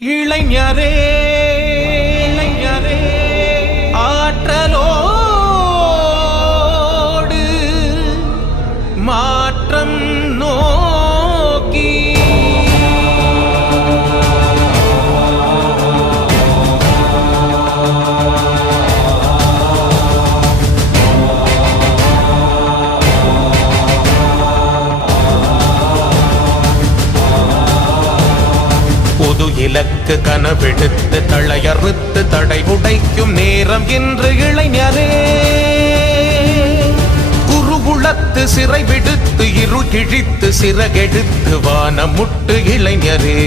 இளைஞரே இளைஞரே ஆற்றலோடு மாற்றம் நோக்கி பொது இலக்கு கனவெடுத்து தளையறுத்து தடை உடைக்கும் நேரம் என்று இளைஞரே குருகுலத்து சிறை விடுத்து இருள் கிழித்து சிறகெடுத்து வானமுட்டு இளைஞரே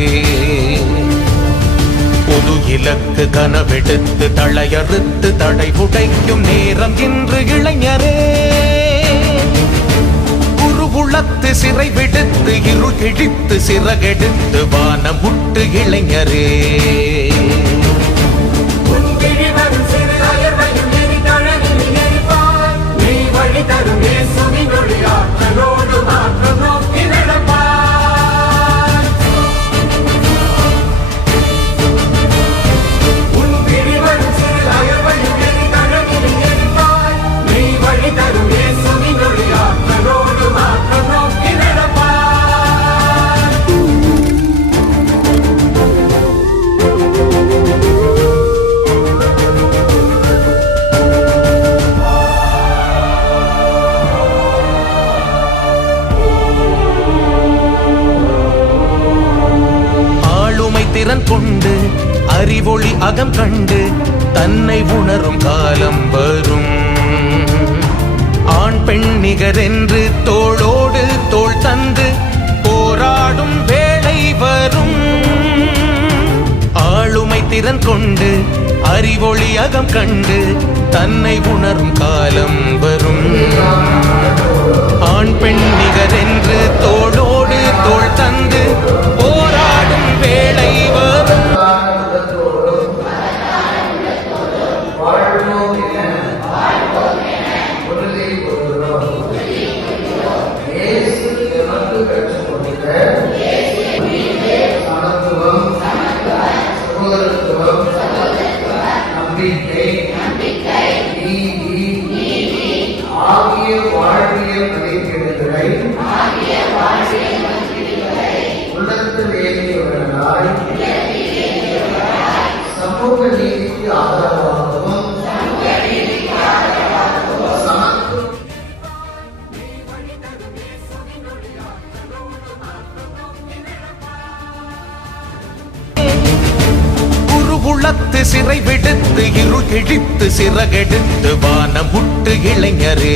பொது இலக்கு கனவெடுத்து தளையறுத்து தடை உடைக்கும் நேரம் என்று இளைஞரே குலத்து சிறை விடுத்து இருள் கிழித்து சிறகெடுத்து வானமுட்டு இளைஞரே திறன் கொண்டு அறிவொளி அகம் கண்டு தன்னை உணரும் காலம் வரும். ஆண் பெண் நிகரென்று தோளோடு தோள் தந்து போராடும் வேளை வரும். ஆளுமை திறன் கொண்டு அறிவொளி அகம் கண்டு தன்னை உணரும் காலம் வரும். ஆண் பெண் நிகரென்று தோளோடு தோள் தந்து போராடும் வேளை வரும். சமூக நீதிக்கு ஆதரவாகவும் குருகுலத்து சிறை விடுத்து இருள் கிழித்து சிறகெடுத்து வானமுட்டு இளைஞரே